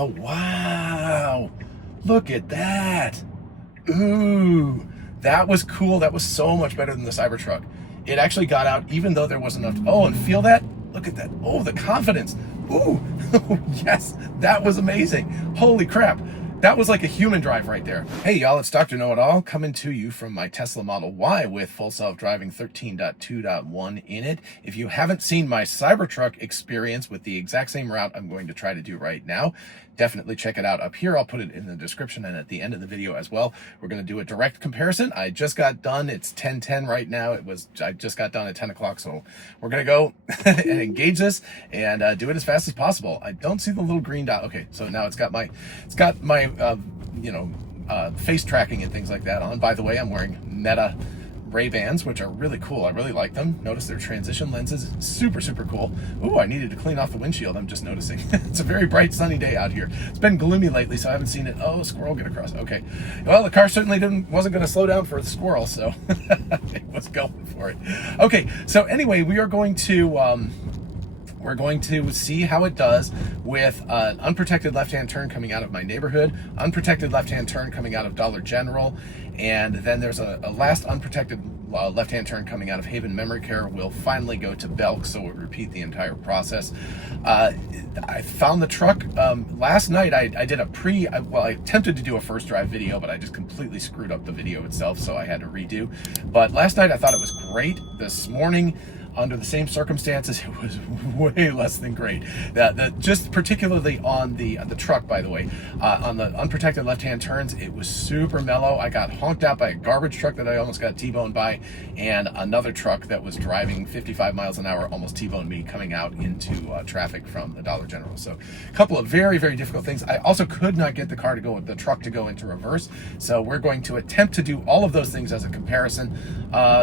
Oh, wow. Look at that. Ooh, that was cool. That was so much better than the Cybertruck. It actually got out even though there wasn't enough. Oh, and feel that? Look at that. Oh, the confidence. Ooh, yes, that was amazing. Holy crap. That was like a human drive right there. Hey y'all, it's Dr. Know-It-All coming to you from my Tesla Model Y with full self-driving 13.2.1 in it. If you haven't seen my Cybertruck experience with the exact same route I'm going to try to do right now, definitely check it out up here. I'll put it in the description and at the end of the video as well. We're going to do a direct comparison. I just got done. It's 10:10 right now. I just got done at 10 o'clock, so we're going to go and engage this and do it as fast as possible. I don't see the little green dot. Okay, so now it's got my face tracking and things like that on. By the way, I'm wearing Meta Ray-Bans, which are really cool. I really like them. Notice their transition lenses, super, super cool. Ooh, I needed to clean off the windshield, I'm just noticing. It's a very bright, sunny day out here. It's been gloomy lately, so I haven't seen it. Oh, squirrel get across. Okay. Well, the car certainly wasn't going to slow down for the squirrel, so it was going for it. Okay, so anyway, we're going to see how it does with an unprotected left-hand turn coming out of my neighborhood, unprotected left-hand turn coming out of Dollar General, and then there's a last unprotected left-hand turn coming out of Haven Memory Care. Will finally go to Belk, so we'll repeat the entire process. I found the truck last night. I attempted to do a first drive video, but I just completely screwed up the video itself, so I had to redo. But last night I thought it was great. This morning, under the same circumstances, it was way less than great. Just particularly on the truck, by the way, on the unprotected left-hand turns, it was super mellow. I got honked out by a garbage truck that I almost got T-boned by, and another truck that was driving 55 miles an hour almost T-boned me coming out into traffic from the Dollar General. So a couple of very, very difficult things. I also could not get the truck to go into reverse. So we're going to attempt to do all of those things as a comparison.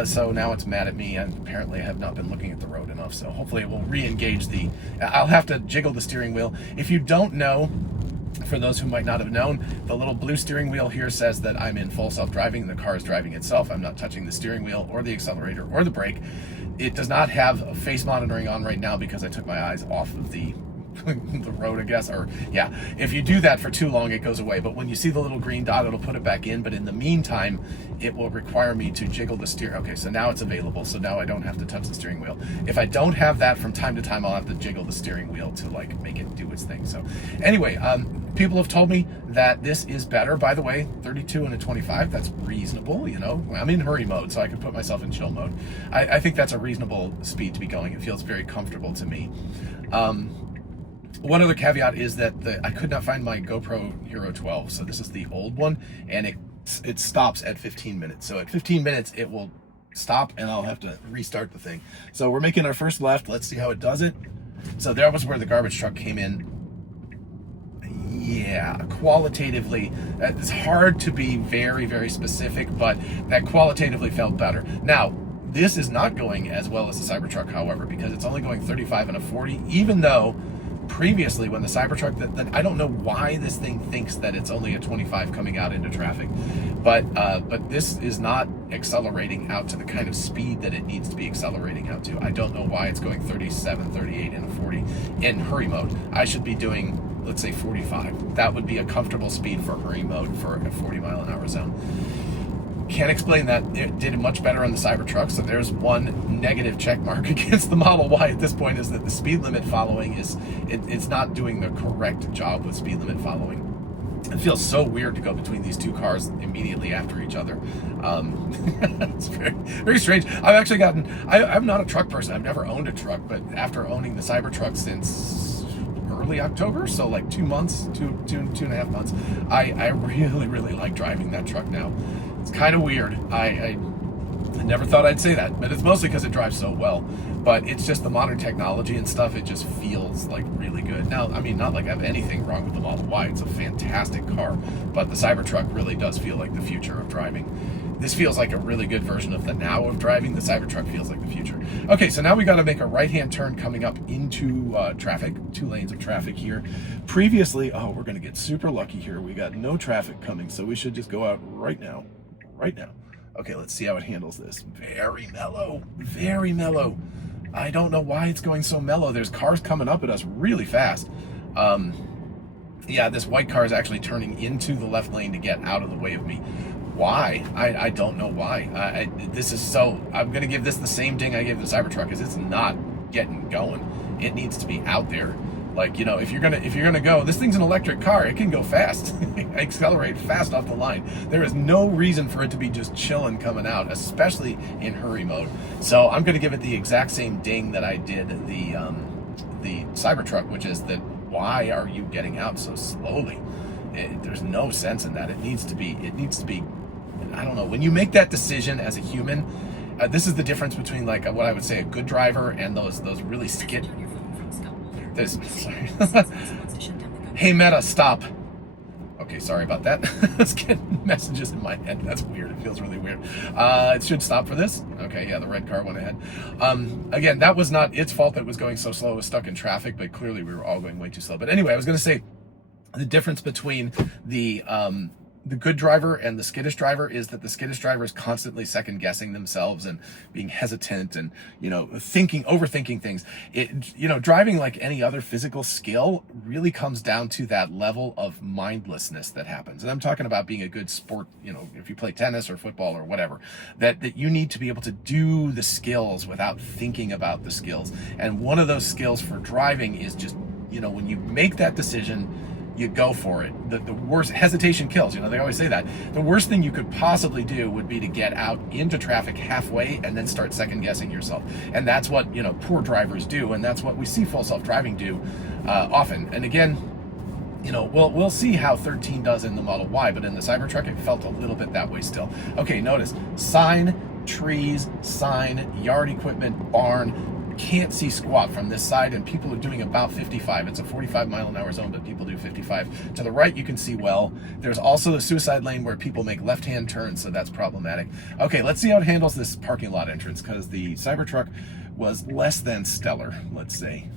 So now it's mad at me, and apparently I have not been looking at the road enough, so hopefully it will re-engage I'll have to jiggle the steering wheel. If you don't know, for those who might not have known, the little blue steering wheel here says that I'm in full self-driving and the car is driving itself. I'm not touching the steering wheel or the accelerator or the brake. It does not have face monitoring on right now because I took my eyes off of the road, I guess, or yeah, if you do that for too long it goes away. But when you see the little green dot, it'll put it back in, but in the meantime it will require me to jiggle the steering. Okay, so now it's available, so now I don't have to touch the steering wheel. If I don't have that, from time to time I'll have to jiggle the steering wheel to like make it do its thing. So anyway, people have told me that this is better. By the way, 32 and a 25, that's reasonable. You know, I'm in hurry mode, so I can put myself in chill mode. I think that's a reasonable speed to be going. It feels very comfortable to me. One other caveat is that I could not find my GoPro Hero 12, so this is the old one, and it stops at 15 minutes. So at 15 minutes, it will stop, and I'll have to restart the thing. So we're making our first left. Let's see how it does it. So that was where the garbage truck came in. Yeah, qualitatively, it's hard to be very, very specific, but that qualitatively felt better. Now, this is not going as well as the Cybertruck, however, because it's only going 35 and a 40, even though previously when the Cybertruck, that I don't know why this thing thinks that it's only a 25 coming out into traffic, but this is not accelerating out to the kind of speed that it needs to be accelerating out to. I don't know why it's going 37, 38, and a 40 in hurry mode. I should be doing, let's say, 45. That would be a comfortable speed for hurry mode for a 40 mile an hour zone. Can't explain that. It did much better on the Cybertruck, so there's one negative check mark against the Model Y at this point, is that the speed limit following it's not doing the correct job with speed limit following. It feels so weird to go between these two cars immediately after each other. It's very, very strange. I've actually I'm not a truck person. I've never owned a truck, but after owning the Cybertruck since early October, so like 2 months, two and a half months, I really, really like driving that truck now. It's kind of weird. I never thought I'd say that, but it's mostly because it drives so well. But it's just the modern technology and stuff, it just feels like really good. Now, I mean, not like I have anything wrong with the Model Y. It's a fantastic car, but the Cybertruck really does feel like the future of driving. This feels like a really good version of the now of driving. The Cybertruck feels like the future. Okay, so now we got to make a right-hand turn coming up into traffic, 2 lanes of traffic here. Previously, oh, we're going to get super lucky here. We got no traffic coming, so we should just go out right now. Right now. Okay, let's see how it handles this. Very mellow, very mellow. I don't know why it's going so mellow. There's cars coming up at us really fast. Yeah, this white car is actually turning into the left lane to get out of the way of me. Why? I don't know why. This is so, I'm going to give this the same ding I gave the Cybertruck, because it's not getting going. It needs to be out there. Like, you know, if you're gonna go, this thing's an electric car, it can go fast. Accelerate fast off the line. There is no reason for it to be just chilling coming out, especially in hurry mode. So I'm gonna give it the exact same ding that I did the Cybertruck, which is that, why are you getting out so slowly? There's no sense in that. It needs to be, I don't know, when you make that decision as a human, this is the difference between, like, what I would say a good driver and those really skid. Sorry. Hey Meta, stop. Okay, sorry about that. Let's get messages in my head. That's weird. It feels really weird. It should stop for this. Okay, yeah, the red car went ahead. Again, that was not its fault that it was going so slow. It was stuck in traffic, but clearly we were all going way too slow. But anyway, I was going to say the difference between the good driver and the skittish driver is that the skittish driver is constantly second guessing themselves and being hesitant and, you know, overthinking things. You know, driving, like any other physical skill, really comes down to that level of mindlessness that happens. And I'm talking about being a good sport, you know, if you play tennis or football or whatever, that you need to be able to do the skills without thinking about the skills. And one of those skills for driving is just, you know, when you make that decision, you go for it. The worst, hesitation kills, you know, they always say that. The worst thing you could possibly do would be to get out into traffic halfway and then start second guessing yourself. And that's what, you know, poor drivers do, and that's what we see full self-driving do often. And again, you know, we'll see how 13 does in the Model Y, but in the Cybertruck, it felt a little bit that way still. Okay, notice, sign, trees, sign, yard equipment, barn, can't see squat from this side, and people are doing about 55. It's a 45-mile-an-hour zone, but people do 55. To the right, you can see well. There's also the suicide lane where people make left-hand turns, so that's problematic. Okay, let's see how it handles this parking lot entrance, because the Cybertruck was less than stellar, let's say.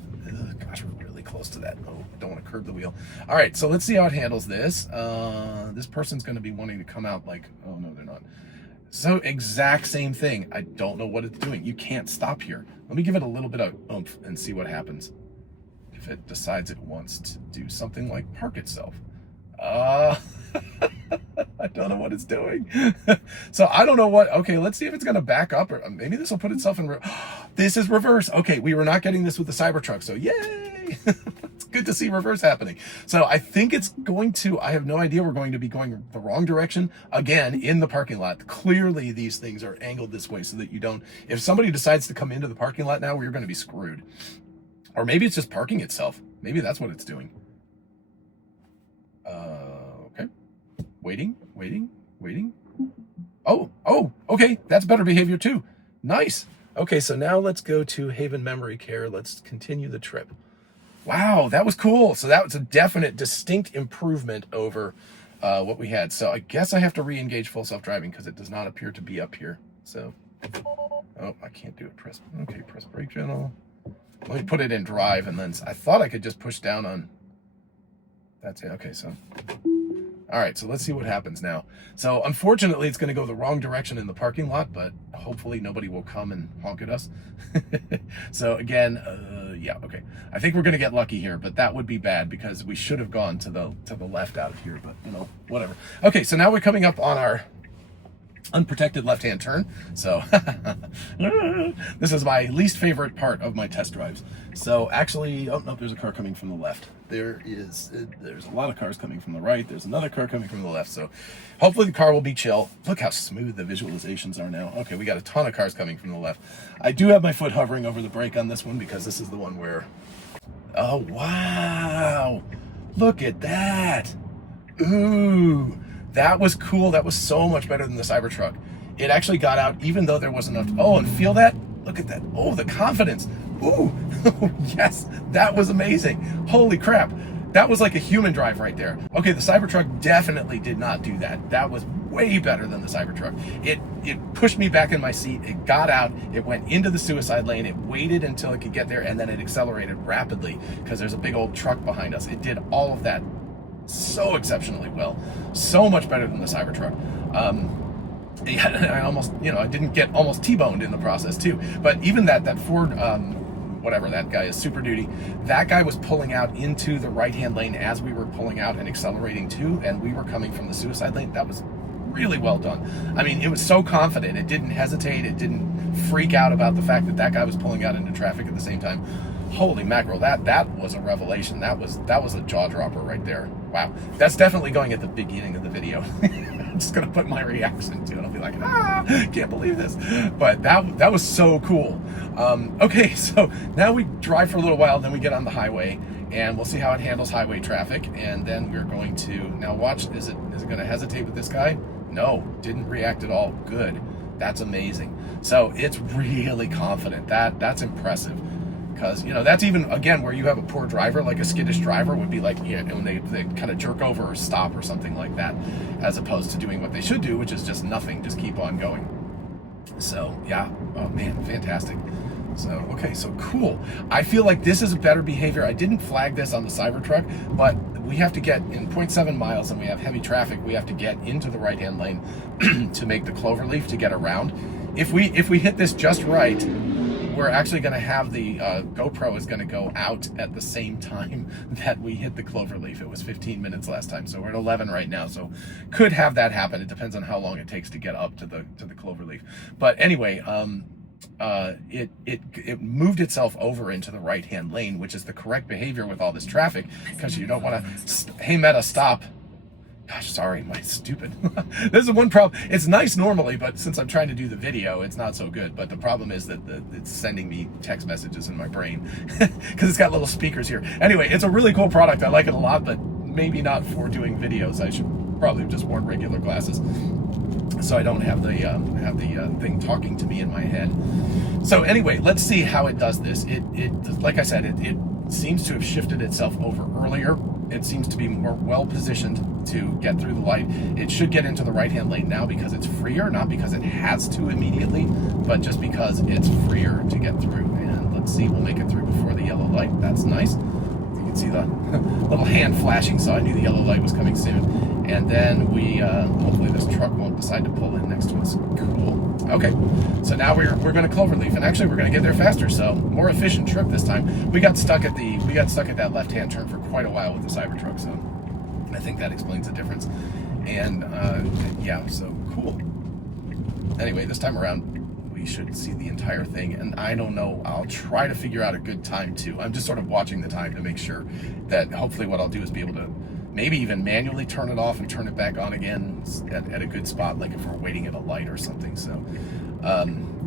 Gosh, we're really close to that. Oh, don't want to curb the wheel. All right, so let's see how it handles this. This person's going to be wanting to come out like, oh, no, they're not. So exact same thing. I don't know what it's doing. You can't stop here. Let me give it a little bit of oomph and see what happens. If it decides it wants to do something like park itself. I don't know what it's doing. So I don't know what, okay, let's see if it's gonna back up, or maybe this will put itself in, this is reverse. Okay, we were not getting this with the Cybertruck, so yay. It's good to see reverse happening. So I think it's going to, I have no idea, we're going to be going the wrong direction again in the parking lot. Clearly these things are angled this way so that you don't, if somebody decides to come into the parking lot now, we're going to be screwed. Or maybe it's just parking itself. Maybe that's what it's doing. Okay. Waiting. Oh, okay. That's better behavior too. Nice. Okay, so now let's go to Haven Memory Care. Let's continue the trip. Wow, that was cool. So that was a definite, distinct improvement over what we had. So I guess I have to re-engage full self-driving because it does not appear to be up here. So, oh, I can't do it. Press brake gentle. Let me put it in drive, and then I thought I could just push down on, that's it. Okay, so, all right, so let's see what happens now. So unfortunately, it's going to go the wrong direction in the parking lot, but hopefully nobody will come and honk at us. So again, yeah, okay. I think we're going to get lucky here, but that would be bad because we should have gone to the left out of here, but you know, whatever. Okay, so now we're coming up on our unprotected left-hand turn. So this is my least favorite part of my test drives. So actually, oh no, there's a car coming from the left. There's a lot of cars coming from the right. There's another car coming from the left. So hopefully the car will be chill. Look how smooth the visualizations are now. Okay, we got a ton of cars coming from the left. I do have my foot hovering over the brake on this one because this is the one where, oh wow, look at that. Ooh, that was cool. That was so much better than the Cybertruck. It actually got out even though there wasn't enough. Oh, and feel that? Look at that. Oh, the confidence. Ooh, yes, that was amazing. Holy crap. That was like a human drive right there. Okay, the Cybertruck definitely did not do that. That was way better than the Cybertruck. It pushed me back in my seat. It got out. It went into the suicide lane. It waited until it could get there, and then it accelerated rapidly because there's a big old truck behind us. It did all of that so exceptionally well. So much better than the Cybertruck. Yeah, I almost, you know, I didn't get almost T-boned in the process too. But even that Ford whatever that guy is, Super Duty. That guy was pulling out into the right-hand lane as we were pulling out and accelerating too, and we were coming from the suicide lane. That was really well done. I mean, it was so confident. It didn't hesitate. It didn't freak out about the fact that that guy was pulling out into traffic at the same time. Holy mackerel, that was a revelation. That was a jaw dropper right there. Wow. That's definitely going at the beginning of the video. I'm just gonna put my reaction to it. I'll be like, can't believe this. But that was so cool. Okay, so now we drive for a little while, then we get on the highway, and we'll see how it handles highway traffic. And then we're going to now watch. Is it going to hesitate with this guy? No, didn't react at all. Good. That's amazing. So it's really confident. That's impressive. Because, you know, that's even, again, where you have a poor driver, like a skittish driver would be like, you know, when they kind of jerk over or stop or something like that, as opposed to doing what they should do, which is just nothing, just keep on going. So, yeah, oh man, fantastic. So, okay, so cool. I feel like this is a better behavior. I didn't flag this on the Cybertruck, but we have to get in 0.7 miles and we have heavy traffic. We have to get into the right-hand lane to make the cloverleaf to get around. If we hit this just right, we're actually going to have the GoPro is going to go out at the same time that we hit the cloverleaf. It was 15 minutes last time, so we're at 11 right now. So could have that happen. It depends on how long it takes to get up to the cloverleaf. But anyway, it moved itself over into the right-hand lane, which is the correct behavior with all this traffic, because you don't want to. Hey, Meta, stop. Gosh, sorry, my stupid. This is one problem. It's nice normally, but since I'm trying to do the video, it's not so good. But the problem is that it's sending me text messages in my brain because it's got little speakers here. Anyway, it's a really cool product. I like it a lot, but maybe not for doing videos. I should probably have just worn regular glasses so I don't have the thing talking to me in my head. So anyway, let's see how it does this. It like I said, it seems to have shifted itself over earlier. It seems to be more well positioned to get through the light. It should get into the right-hand lane now because it's freer, not because it has to immediately, but just because it's freer to get through. And let's see, we'll make it through before the yellow light. That's nice. You can see the little hand flashing, so I knew the yellow light was coming soon. And then we, hopefully this truck won't decide to pull in next to us. Cool. Okay, so now we're going to cloverleaf, and actually we're going to get there faster. So more efficient trip this time. We got stuck at that left-hand turn for quite a while with the Cybertruck, so I think that explains the difference. And yeah, so cool. Anyway, this time around we should see the entire thing, and I don't know. I'll try to figure out a good time too. I'm just sort of watching the time to make sure that hopefully what I'll do is be able to maybe even manually turn it off and turn it back on again at a good spot, like if we're waiting at a light or something. So,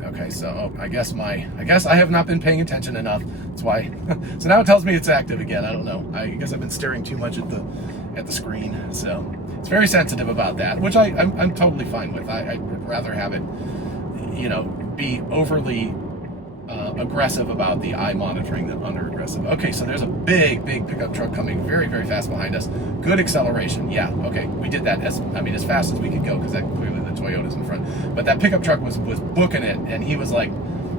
okay, so I guess I have not been paying attention enough. That's why. So now it tells me it's active again. I don't know. I guess I've been staring too much at the screen. So it's very sensitive about that, which I'm totally fine with. I'd rather have it, you know, be overly aggressive about the eye monitoring than under aggressive. Okay, so there's a big pickup truck coming very, very fast behind us. Good acceleration. Yeah, okay, we did that as fast as we could go, because that clearly the Toyota's in front. But that pickup truck was booking it, and he was like,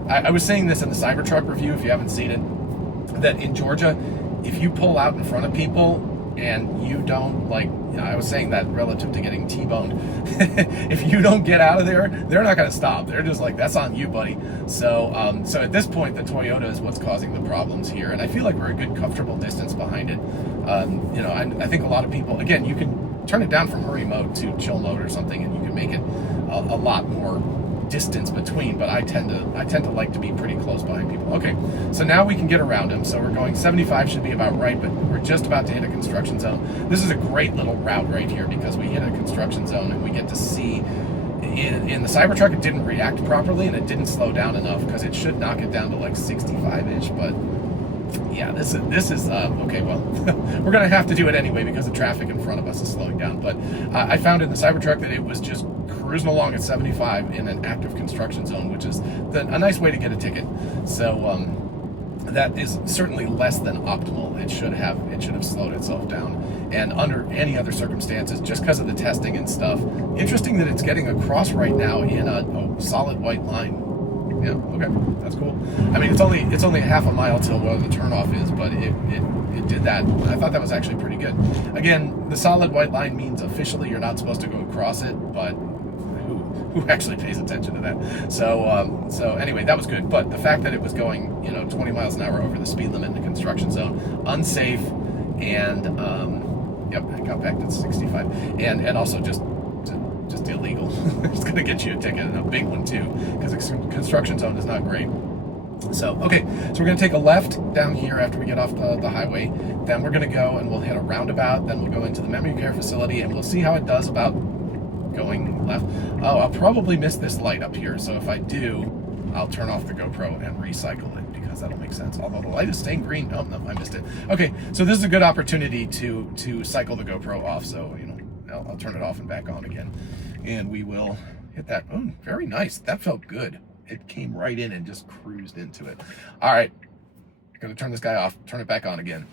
I was saying this in the Cybertruck review, if you haven't seen it, that in Georgia, if you pull out in front of people and you don't, like, I was saying that relative to getting T-boned. If you don't get out of there, they're not going to stop. They're just like, that's on you, buddy. So so at this point, the Toyota is what's causing the problems here. And I feel like we're a good, comfortable distance behind it. You know, I think a lot of people, again, you can turn it down from hurry mode to chill mode or something, and you can make it a lot more distance between, but I tend to like to be pretty close behind people. Okay, so now we can get around him. So we're going 75 should be about right, but we're just about to hit a construction zone. This is a great little route right here because we hit a construction zone and we get to see in the Cybertruck it didn't react properly and it didn't slow down enough, because it should knock it down to like 65-ish, but yeah, this is okay, well, we're gonna have to do it anyway because the traffic in front of us is slowing down. But I found in the Cybertruck that it was just cruising along at 75 in an active construction zone, which is a nice way to get a ticket. So that is certainly less than optimal. It should have slowed itself down. And under any other circumstances, just because of the testing and stuff, interesting that it's getting across right now in a solid white line. Yeah, okay, that's cool. I mean, it's only half a mile till where the turnoff is, but it did that. I thought that was actually pretty good. Again, the solid white line means officially you're not supposed to go across it, but who actually pays attention to that. So anyway, that was good. But the fact that it was going, 20 miles an hour over the speed limit in the construction zone, unsafe, and yep, I got back to 65, and also just illegal. It's going to get you a ticket, and a big one too, because the construction zone is not great. So, okay, so we're going to take a left down here after we get off the highway. Then we're going to go and we'll hit a roundabout. Then we'll go into the memory care facility, and we'll see how it does about going left. Oh, I'll probably miss this light up here. So if I do, I'll turn off the GoPro and recycle it, because that'll make sense. Although the light is staying green. Oh, no, I missed it. Okay, so this is a good opportunity to cycle the GoPro off. So, I'll turn it off and back on again. And we will hit that. Oh, very nice. That felt good. It came right in and just cruised into it. All right, gonna turn this guy off, turn it back on again.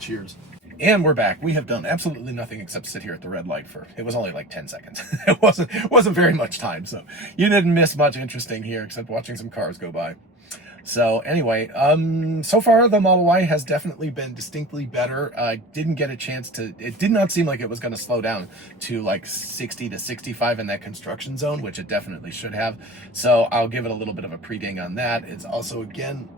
Cheers. And we're back. We have done absolutely nothing except sit here at the red light for, it was only like 10 seconds. It wasn't very much time, so you didn't miss much interesting here except watching some cars go by. So anyway, so far the Model Y has definitely been distinctly better. I didn't get a chance to, it did not seem like it was going to slow down to like 60 to 65 in that construction zone, which it definitely should have. So I'll give it a little bit of a pre-ding on that. It's also, again,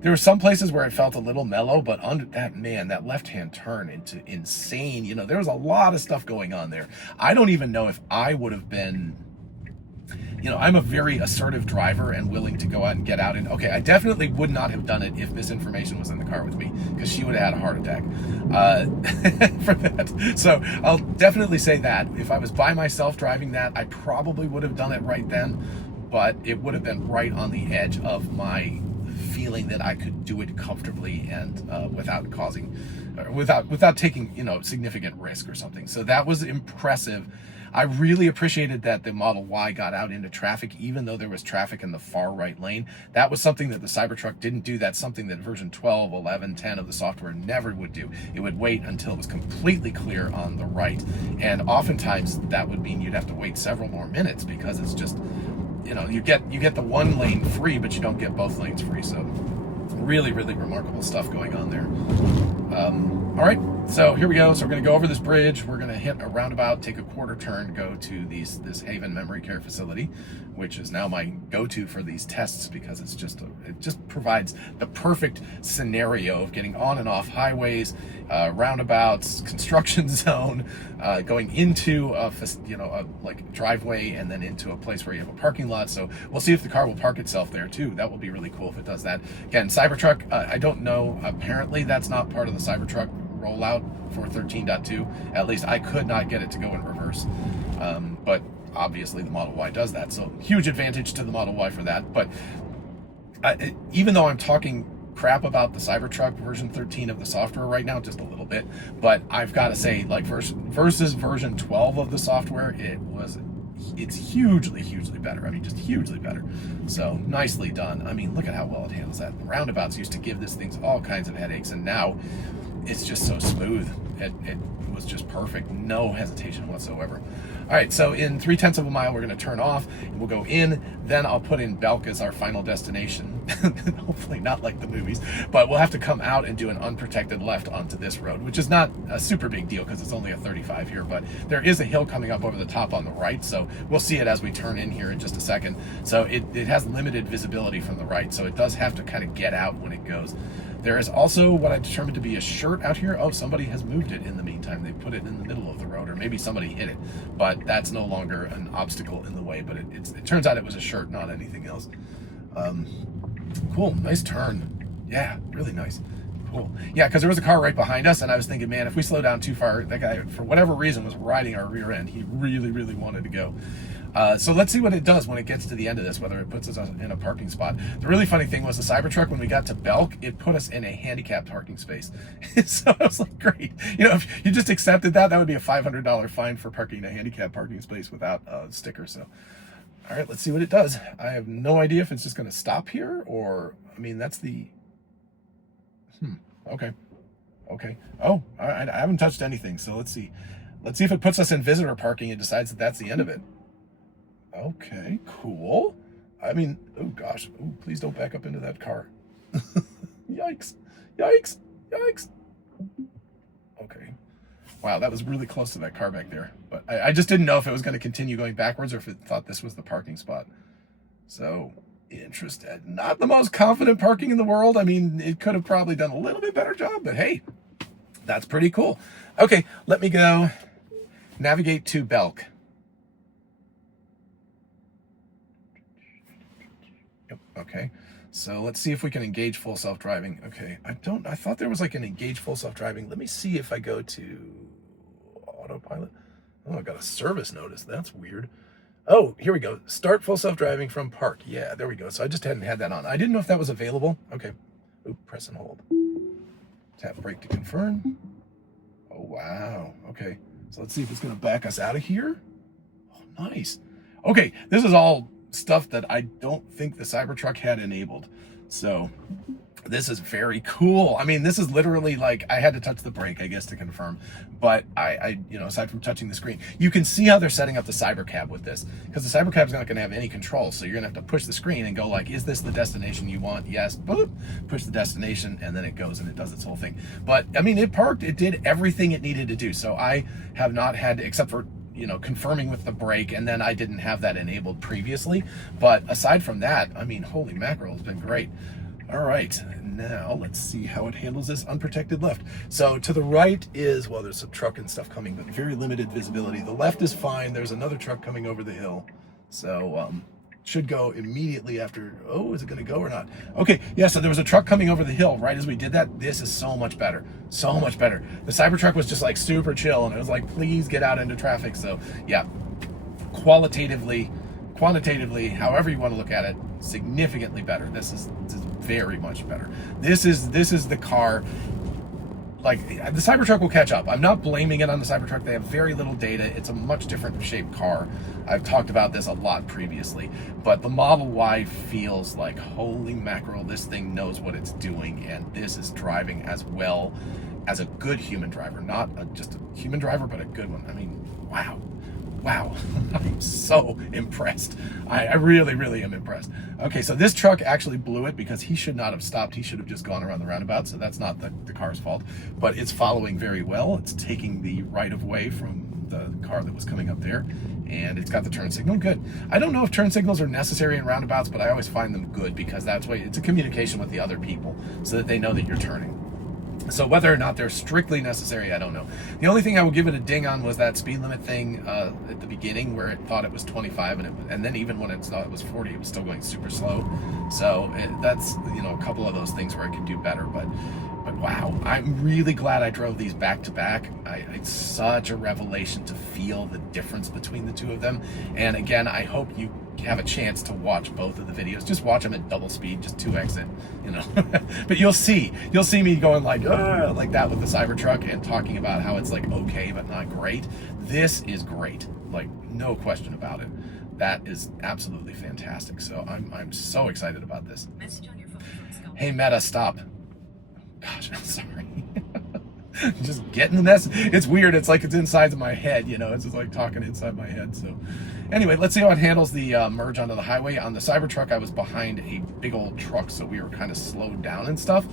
there were some places where it felt a little mellow, but under that, man, that left-hand turn into insane, there was a lot of stuff going on there. I don't even know if I would have been, I'm a very assertive driver and willing to go out and get out. And okay, I definitely would not have done it if this information was in the car with me, because she would have had a heart attack for that. So I'll definitely say that. If I was by myself driving that, I probably would have done it right then, but it would have been right on the edge of my feeling that I could do it comfortably and without taking, significant risk or something. So that was impressive. I really appreciated that the Model Y got out into traffic, even though there was traffic in the far right lane. That was something that the Cybertruck didn't do. That's something that version 12, 11, 10 of the software never would do. It would wait until it was completely clear on the right. And oftentimes that would mean you'd have to wait several more minutes, because it's just, you get the one lane free, but you don't get both lanes free. So really, really remarkable stuff going on there. All right, so here we go. So we're going to go over this bridge. We're going to hit a roundabout, take a quarter turn, go to this Haven Memory Care facility, which is now my go-to for these tests, because it just provides the perfect scenario of getting on and off highways, roundabouts, construction zone, going into a like driveway, and then into a place where you have a parking lot. So we'll see if the car will park itself there too. That will be really cool if it does that. Again, Cybertruck, I don't know. Apparently that's not part of the Cybertruck rollout for 13.2. At least I could not get it to go in reverse. But obviously the Model Y does that. So huge advantage to the Model Y for that. But even though I'm talking crap about the Cybertruck version 13 of the software right now, just a little bit, but I've got to say, like, versus version 12 of the software, it's hugely better. I mean, just hugely better. So nicely done. I mean, look at how well it handles that. The roundabouts used to give this thing all kinds of headaches, and now it's just so smooth. It was just perfect. No hesitation whatsoever. All right, so in 0.3 of a mile, we're going to turn off, and we'll go in. Then I'll put in Belk as our final destination. Hopefully not like the movies, but we'll have to come out and do an unprotected left onto this road, which is not a super big deal because it's only a 35 here, but there is a hill coming up over the top on the right, so we'll see it as we turn in here in just a second. So it has limited visibility from the right, so it does have to kind of get out when it goes. There is also what I determined to be a shirt out here. Oh, somebody has moved it in the meantime. They put it in the middle of the road, or maybe somebody hit it, but that's no longer an obstacle in the way. But it turns out it was a shirt, not anything else. Cool, nice turn. Yeah, really nice. Cool. Yeah, because there was a car right behind us, and I was thinking, man, if we slow down too far, that guy, for whatever reason, was riding our rear end. He really wanted to go. So let's see what it does when it gets to the end of this, whether it puts us in a parking spot. The really funny thing was the Cybertruck, when we got to Belk, it put us in a handicapped parking space. So I was like, great. If you just accepted that, that would be a $500 fine for parking a handicapped parking space without a sticker. So, all right, let's see what it does. I have no idea if it's just going to stop here, or, I mean, that's the, okay. Oh, all right, I haven't touched anything, so let's see. Let's see if it puts us in visitor parking and decides that that's the end of it. Okay, cool. I mean, oh gosh. Oh, please don't back up into that car. Yikes. Okay. Wow, that was really close to that car back there. But I just didn't know if it was going to continue going backwards or if it thought this was the parking spot. So, interested. Not the most confident parking in the world. I mean, it could have probably done a little bit better job, but hey, that's pretty cool. Okay, let me go navigate to Belk. Yep, okay. So let's see if we can engage full self-driving. Okay, I thought there was like an engage full self-driving. Let me see if I go to autopilot. Oh, I got a service notice. That's weird. Oh, here we go. Start full self-driving from park. Yeah, there we go. So I just hadn't had that on. I didn't know if that was available. Okay. Oop, press and hold. Tap brake to confirm. Oh, wow. Okay. So let's see if it's going to back us out of here. Oh, nice. Okay, this is all stuff that I don't think the Cybertruck had enabled. So this is very cool. I mean, this is literally like, I had to touch the brake, I guess, to confirm. But I you know, aside from touching the screen, you can see how they're setting up the Cybercab with this, because the Cybercab's not going to have any control. So you're going to have to push the screen and go like, is this the destination you want? Yes. Boop. Push the destination, and then it goes and it does its whole thing. But I mean, it parked, it did everything it needed to do. So I have not had, except for, you know, confirming with the brake, and then I didn't have that enabled previously. But aside from that, I mean, holy mackerel, it's been great. All right, now let's see how it handles this unprotected left. So to the right is, well, there's some truck and stuff coming, but very limited visibility. The left is fine. There's another truck coming over the hill. So should go immediately after. Oh, is it going to go or not? Okay, yeah, so there was a truck coming over the hill right as we did that. This is so much better. So much better. The Cybertruck was just like super chill, and it was like, please get out into traffic. So yeah, quantitatively, however you want to look at it, significantly better. This is very much better. This is the car. Like, the Cybertruck will catch up. I'm not blaming it on the Cybertruck. They have very little data. It's a much different shaped car. I've talked about this a lot previously, but the Model Y feels like, holy mackerel, this thing knows what it's doing, and this is driving as well as a good human driver. Not just a human driver, but a good one. I mean, wow. I'm so impressed. I really am impressed. Okay, so this truck actually blew it because he should not have stopped. He should have just gone around the roundabout, so that's not the car's fault. But it's following very well. It's taking the right of way from the car that was coming up there, and it's got the turn signal. Good. I don't know if turn signals are necessary in roundabouts, but I always find them good because that's why it's a communication with the other people so that they know that you're turning. So whether or not they're strictly necessary, I don't know. The only thing I would give it a ding on was that speed limit thing at the beginning where it thought it was 25, and then even when it thought it was 40, it was still going super slow. So that's, you know, a couple of those things where it can do better. But wow, I'm really glad I drove these back to back. It's such a revelation to feel the difference between the two of them. And again, I hope you have a chance to watch both of the videos. Just watch them at double speed, just 2x it, you know. But you'll see me going like that with the Cybertruck and talking about how it's like okay but not great. This is great, like no question about it. That is absolutely fantastic. So I'm so excited about this. Hey Meta, stop. Gosh, I'm sorry. Just getting the message. It's weird. It's like it's inside of my head, you know. It's just like talking inside my head. So anyway, let's see how it handles the merge onto the highway. On the Cybertruck, I was behind a big old truck, so we were kind of slowed down and stuff.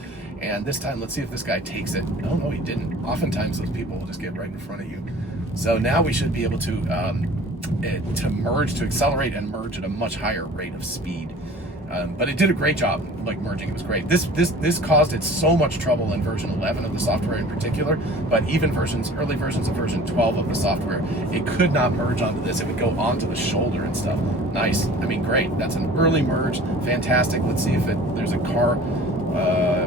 And this time, let's see if this guy takes it. Oh, no, he didn't. Oftentimes, those people will just get right in front of you. So now we should be able to merge, to accelerate and merge at a much higher rate of speed. But it did a great job, like merging. It was great. This caused it so much trouble in version 11 of the software in particular, but even early versions of version 12 of the software, it could not merge onto this. It would go onto the shoulder and stuff. Nice. I mean, great. That's an early merge. Fantastic. Let's see if there's a car.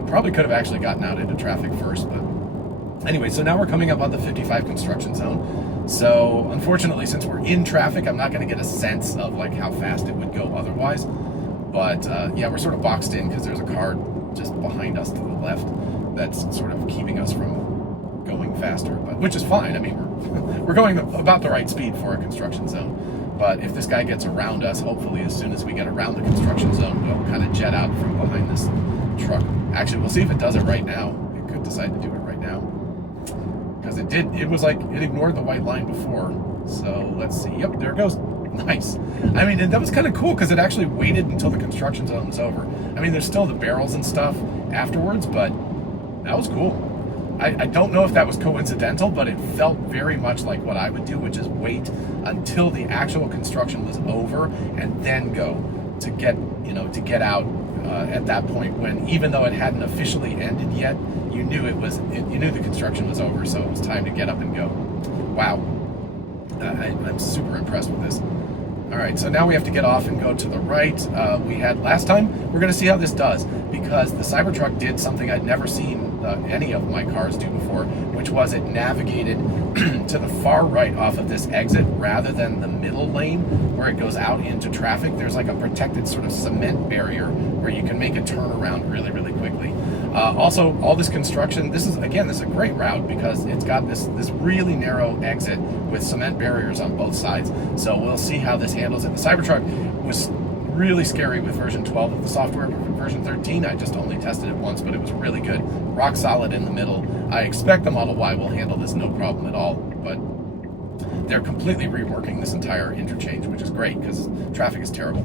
Probably could have actually gotten out into traffic first, but anyway, so now we're coming up on the 55 construction zone. So unfortunately, since we're in traffic, I'm not going to get a sense of like how fast it would go otherwise. But yeah, we're sort of boxed in because there's a car just behind us to the left that's sort of keeping us from going faster, but which is fine. I mean, we're going about the right speed for a construction zone. But if this guy gets around us, hopefully as soon as we get around the construction zone, we'll kind of jet out from behind this truck. Actually, we'll see if it does it right now. It could decide to do it right now. Because it did, it was like, it ignored the white line before. So let's see. Yep, there it goes. Nice. I mean, and that was kind of cool because it actually waited until the construction zone was over. I mean, there's still the barrels and stuff afterwards, but that was cool. I don't know if that was coincidental, but it felt very much like what I would do, which is wait until the actual construction was over and then go to get, you know, to get out at that point, when even though it hadn't officially ended yet, you knew you knew the construction was over, so it was time to get up and go. Wow, I'm super impressed with this. All right, so now we have to get off and go to the right. We had last time. We're going to see how this does, because the Cybertruck did something I'd never seen any of my cars do before, which was it navigated to the far right off of this exit rather than the middle lane where it goes out into traffic. There's like a protected sort of cement barrier where you can make a turnaround really, really quickly. Also, all this construction, this is a great route because it's got this really narrow exit with cement barriers on both sides. So we'll see how this handles it. The Cybertruck was really scary with version 12 of the software. Version 13, I just only tested it once, but it was really good. Rock solid in the middle. I expect the Model Y will handle this no problem at all, but they're completely reworking this entire interchange, which is great because traffic is terrible.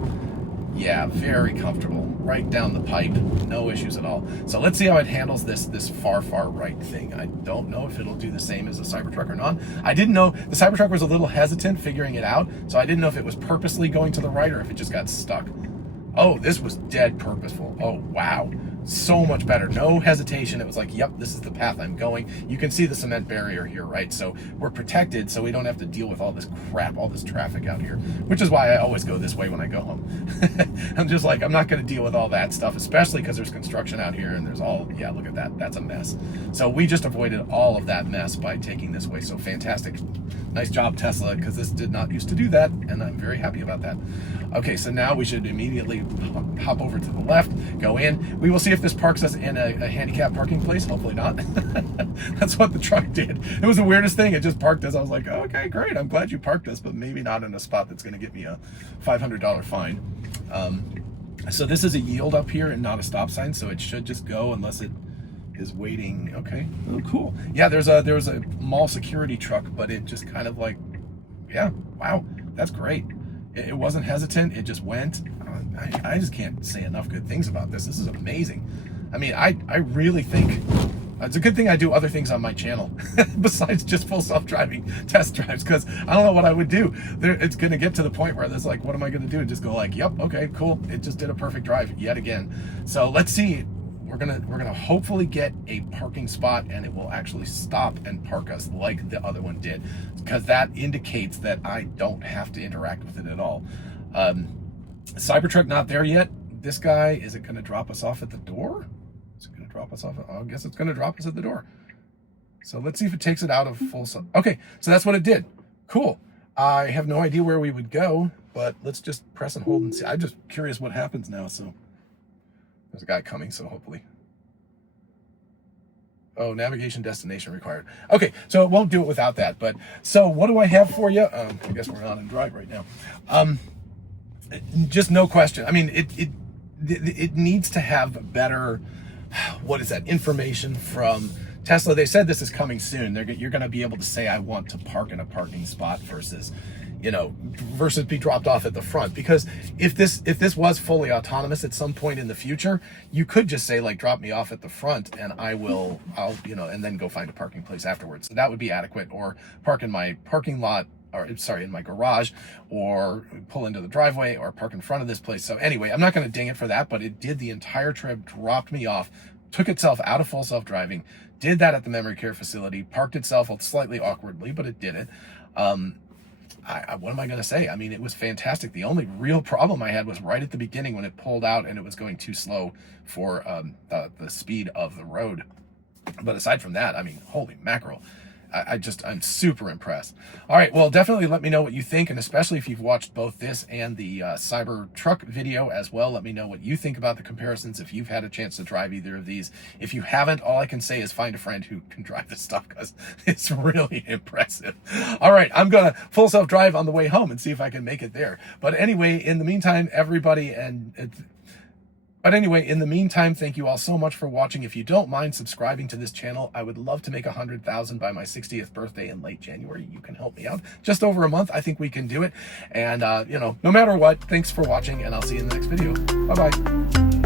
Yeah, very comfortable. Right down the pipe, no issues at all. So let's see how it handles this far right thing. I don't know if it'll do the same as the Cybertruck or not. I didn't know, the Cybertruck was a little hesitant figuring it out, so I didn't know if it was purposely going to the right or if it just got stuck. Oh, this was dead purposeful. Oh, wow. So much better. No hesitation. It was like, yep, this is the path I'm going. You can see the cement barrier here, right? So we're protected, so we don't have to deal with all this crap, all this traffic out here, which is why I always go this way when I go home. I'm just like, I'm not going to deal with all that stuff, especially because there's construction out here and there's all, yeah, look at that. That's a mess. So we just avoided all of that mess by taking this way. So fantastic. Nice job, Tesla, because this did not used to do that, and I'm very happy about that. Okay, so now we should immediately hop over to the left, go in. We will see if this parks us in a handicapped parking place. Hopefully not. That's what the truck did. It was the weirdest thing. It just parked us. I was like, oh, okay, great. I'm glad you parked us, but maybe not in a spot that's going to get me a $500 fine. So this is a yield up here and not a stop sign, so it should just go unless it is waiting. Okay, oh, cool. Yeah, there was a mall security truck, but it just kind of like, yeah, wow, that's great. It wasn't hesitant. It just went. I just can't say enough good things about this. This is amazing. I mean, I really think it's a good thing I do other things on my channel besides just full self-driving test drives, because I don't know what I would do. It's going to get to the point where there's like, what am I going to do? And just go like, yep, okay, cool. It just did a perfect drive yet again. So let's see. We're gonna hopefully get a parking spot and it will actually stop and park us like the other one did, because that indicates that I don't have to interact with it at all. Cybertruck not there yet. This guy, is it gonna drop us off at the door? Is it gonna drop us off? I guess it's gonna drop us at the door. So let's see if it takes it out of full self. Okay, so that's what it did. Cool. I have no idea where we would go, but let's just press and hold and see. I'm just curious what happens now. So there's a guy coming, so hopefully. Oh, navigation destination required. Okay, so it won't do it without that. But so what do I have for you? I guess we're on in drive right now. Just no question. I mean, it needs to have better, what is that, information from Tesla. They said this is coming soon. You're going to be able to say, I want to park in a parking spot versus be dropped off at the front. Because if this was fully autonomous at some point in the future, you could just say like, drop me off at the front and I'll and then go find a parking place afterwards. So that would be adequate, or park in my parking lot, or sorry, in my garage, or pull into the driveway, or park in front of this place. So anyway, I'm not going to ding it for that, but it did the entire trip, dropped me off, took itself out of full self-driving, did that at the memory care facility, parked itself slightly awkwardly, but it did it. What am I going to say? I mean, it was fantastic. The only real problem I had was right at the beginning when it pulled out and it was going too slow for the speed of the road. But aside from that, I mean, holy mackerel. I'm super impressed. All right, well, definitely let me know what you think, and especially if you've watched both this and the Cybertruck video as well. Let me know what you think about the comparisons, if you've had a chance to drive either of these. If you haven't, all I can say is find a friend who can drive this stuff, because it's really impressive. All right, I'm going to full self-drive on the way home and see if I can make it there. But anyway, in the meantime, everybody, thank you all so much for watching. If you don't mind subscribing to this channel, I would love to make 100,000 by my 60th birthday in late January. You can help me out. Just over a month, I think we can do it. And, no matter what, thanks for watching, and I'll see you in the next video. Bye-bye.